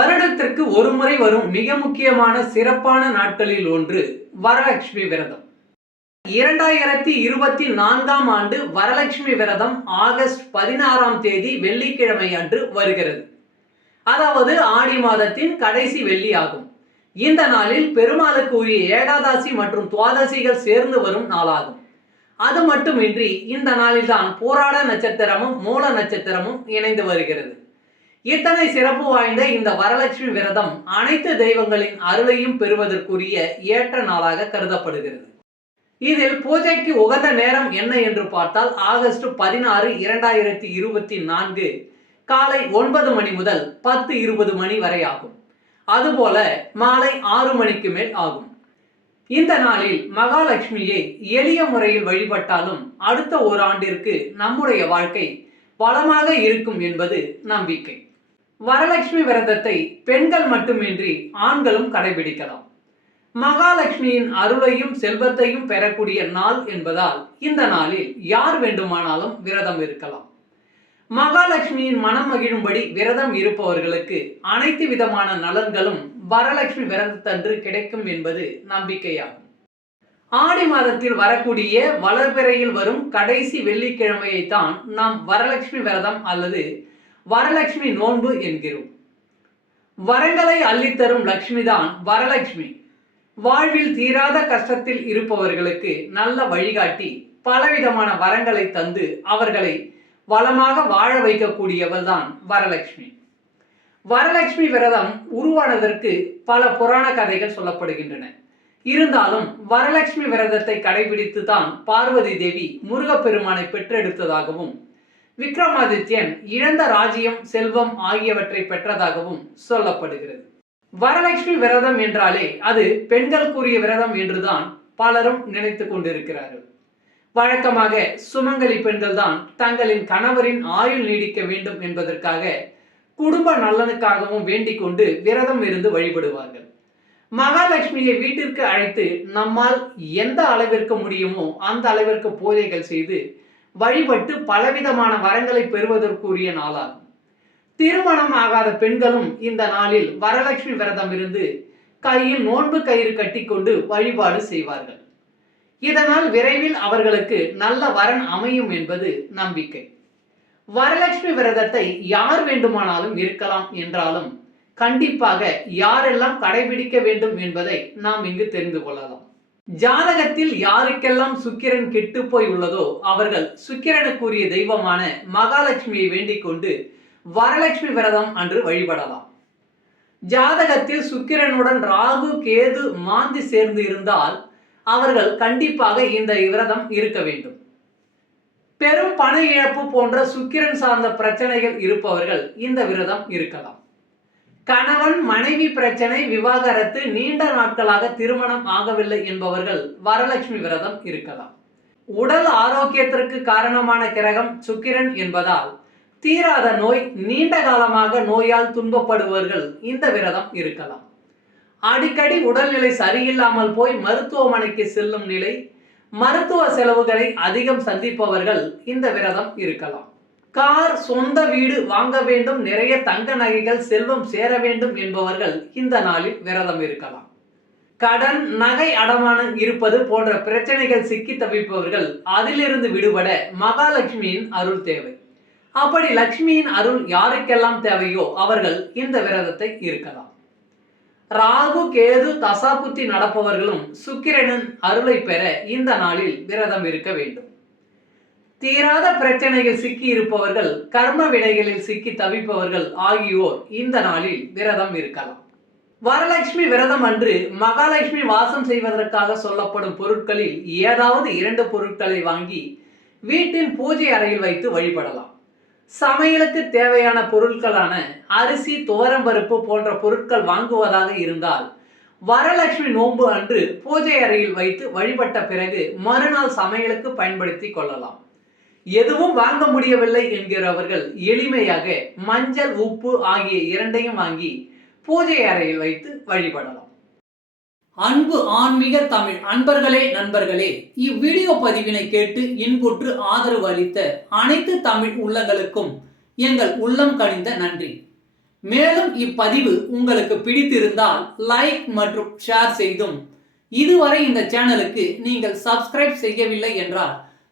வருடத்திற்கு ஒரு முறை வரும் மிக முக்கியமான சிறப்பான நாட்களில் ஒன்று வரலட்சுமி விரதம். இரண்டாயிரத்தி இருபத்தி நான்காம் ஆண்டு வரலட்சுமி விரதம் ஆகஸ்ட் பதினாறாம் தேதி வெள்ளிக்கிழமை அன்று வருகிறது. அதாவது ஆடி மாதத்தின் கடைசி வெள்ளி ஆகும். இந்த நாளில் பெருமாளுக்கு உரிய ஏகாதாசி மற்றும் துவாதசிகள் சேர்ந்து வரும் நாளாகும். அது மட்டுமின்றி இந்த நாளில்தான் போராட நட்சத்திரமும் மூல நட்சத்திரமும் இணைந்து வருகிறது. இத்தனை சிறப்பு வாய்ந்த இந்த வரலட்சுமி விரதம் அனைத்து தெய்வங்களின் அருளையும் பெறுவதற்குரிய ஏற்ற நாளாக கருதப்படுகிறது. இதில் பூஜைக்கு உகந்த நேரம் என்ன என்று பார்த்தால் ஆகஸ்ட் பதினாறு இரண்டாயிரத்தி இருபத்தி நான்கு காலை ஒன்பது மணி முதல் பத்து இருபது மணி வரை ஆகும். அதுபோல மாலை ஆறு மணிக்கு மேல் ஆகும். இந்த நாளில் மகாலட்சுமியை எளிய முறையில் வழிபட்டாலும் அடுத்த ஓராண்டிற்கு நம்முடைய வாழ்க்கை வளமாக இருக்கும் என்பது நம்பிக்கை. வரலட்சுமி விரதத்தை பெண்கள் மட்டுமின்றி ஆண்களும் கடைபிடிக்கலாம். மகாலட்சுமியின் அருளையும் செல்வத்தையும் பெறக்கூடிய நாள் என்பதால் இந்த நாளில் யார் வேண்டுமானாலும் விரதம் இருக்கலாம். மகாலட்சுமியின் மனம் மகிழும்படி விரதம் இருப்பவர்களுக்கு அனைத்து விதமான நலன்களும் வரலட்சுமி விரதத்தன்று கிடைக்கும் என்பது நம்பிக்கையாகும். ஆடி மாதத்தில் வரக்கூடிய வளர்பிறையில் வரும் கடைசி வெள்ளிக்கிழமையை தான் நாம் வரலட்சுமி விரதம் அல்லது வரலட்சுமி நோன்பு என்கிறோம். வரங்களை அள்ளித்தரும் லக்ஷ்மி தான் வரலட்சுமி. வாழ்வில் தீராத கஷ்டத்தில் இருப்பவர்களுக்கு நல்ல வழிகாட்டி பலவிதமான வரங்களை தந்து அவர்களை வளமாக வாழ வைக்கக்கூடியவள் தான் வரலட்சுமி. வரலட்சுமி விரதம் உருவானதற்கு பல புராண கதைகள் சொல்லப்படுகின்றன. இருந்தாலும் வரலட்சுமி விரதத்தை கடைபிடித்து தான் பார்வதி தேவி முருகப்பெருமானை பெற்றெடுத்ததாகவும் விக்ரமாதித்யன் இழந்த ராஜ்யம் செல்வம் ஆகியவற்றை பெற்றதாகவும் சொல்லப்படுகிறது. வரலட்சுமி விரதம் என்றாலே அது பெண்களுக்குரிய விரதம் என்றுதான் பலரும் நினைத்து கொண்டிருக்கிறார்கள். வழக்கமாக சுமங்கலி பெண்கள் தான் தங்களின் கணவரின் ஆயுள் நீடிக்க வேண்டும் என்பதற்காக குடும்ப நலனுக்காகவும் வேண்டிக் கொண்டு விரதம் இருந்து வழிபடுவார்கள். மகாலட்சுமியை வீட்டிற்கு அழைத்து நம்மால் எந்த அளவிற்கு முடியுமோ அந்த அளவிற்கு பூஜைகள் செய்து வழிபட்டு பலவிதமான வரங்களை பெறுவதற்குரிய நாளாகும். திருமணம் ஆகாத பெண்களும் இந்த நாளில் வரலட்சுமி விரதம் இருந்து கையில் நோன்பு கயிறு கட்டிக்கொண்டு வழிபாடு செய்வார்கள். இதனால் விரைவில் அவர்களுக்கு நல்ல வரன் அமையும் என்பது நம்பிக்கை. வரலட்சுமி விரதத்தை யார் வேண்டுமானாலும் இருக்கலாம் என்றாலும் கண்டிப்பாக யாரெல்லாம் கடைபிடிக்க வேண்டும் என்பதை நாம் இங்கு தெரிந்து கொள்ளலாம். ஜாதகத்தில் யாருக்கெல்லாம் சுக்கிரன் கெட்டு போய் உள்ளதோ அவர்கள் சுக்கிரனுக்குரிய தெய்வமான மகாலட்சுமியை வேண்டிக் கொண்டு வரலட்சுமி விரதம் அன்று வழிபடலாம். ஜாதகத்தில் சுக்கிரனுடன் ராகு கேது மாந்தி சேர்ந்து இருந்தால் அவர்கள் கண்டிப்பாக இந்த விரதம் இருக்க வேண்டும். பெரும் பண இழப்பு போன்ற சுக்கிரன் சார்ந்த பிரச்சனைகள் இருப்பவர்கள் இந்த விரதம் இருக்கலாம். கணவன் மனைவி பிரச்சனை விவாகரத்து நீண்ட நாட்களாக திருமணம் ஆகவில்லை என்பவர்கள் வரலட்சுமி விரதம் இருக்கலாம். உடல் ஆரோக்கியத்திற்கு காரணமான கிரகம் சுக்கிரன் என்பதால் தீராத நோய் நீண்ட காலமாக நோயால் துன்பப்படுபவர்கள் இந்த விரதம் இருக்கலாம். அடிக்கடி உடல்நிலை சரியில்லாமல் போய் மருத்துவமனைக்கு செல்லும் நிலை மருத்துவ செலவுகளை அதிகம் சந்திப்பவர்கள் இந்த விரதம் இருக்கலாம். கார் சொந்த வீடு வாங்க வேண்டும் நிறைய தங்க நகைகள் செல்வம் சேர வேண்டும் என்பவர்கள் இந்த நாளில் விரதம் இருக்கலாம். கடன் நகை அடமானம் இருப்பது போன்ற பிரச்சனைகள் சிக்கி தவிப்பவர்கள் அதிலிருந்து விடுபட மகாலட்சுமியின் அருள் தேவை. அப்படி லட்சுமியின் அருள் யாருக்கெல்லாம் தேவையோ அவர்கள் இந்த விரதத்தை இருக்கலாம். ராகு கேது தசாபுத்தி நடப்பவர்களும் சுக்கிரனின் அருளை பெற இந்த நாளில் விரதம் இருக்க வேண்டும். தீராத பிரச்சனைகள் சிக்கி இருப்பவர்கள் கர்ம வினைகளில் சிக்கி தவிப்பவர்கள் ஆகியோர் இந்த நாளில் விரதம் இருக்கலாம். வரலட்சுமி விரதம் அன்று மகாலட்சுமி வாசம் செய்வதற்காக சொல்லப்படும் பொருட்களில் ஏதாவது இரண்டு பொருட்களை வாங்கி வீட்டின் பூஜை அறையில் வைத்து வழிபடலாம். சமையலுக்கு தேவையான பொருட்களான அரிசி துவரம்பருப்பு போன்ற பொருட்கள் வாங்குவதாக இருந்தால் வரலட்சுமி நோன்பு அன்று பூஜை அறையில் வைத்து வழிபட்ட பிறகு மறுநாள் சமையலுக்கு பயன்படுத்தி கொள்ளலாம். எதுவும் வாங்க முடியவில்லை என்கிறவர்கள் எளிமையாக மஞ்சள் உப்பு ஆகிய இரண்டையும் வாங்கி பூஜை அறையில் வைத்து வழிபடலாம். அன்பு ஆன்மீக தமிழ் அன்பர்களே நண்பர்களே இவ்வீடியோ பதிவினை கேட்டு இன்புற்று ஆதரவு அளித்த அனைத்து தமிழ் உள்ளங்களுக்கும் எங்கள் உள்ளம் கணிந்த நன்றி. மேலும் இப்பதிவு உங்களுக்கு பிடித்திருந்தால் லைக் மற்றும் ஷேர் செய்தும் இதுவரை இந்த சேனலுக்கு நீங்கள் சப்ஸ்கிரைப் செய்யவில்லை என்றால்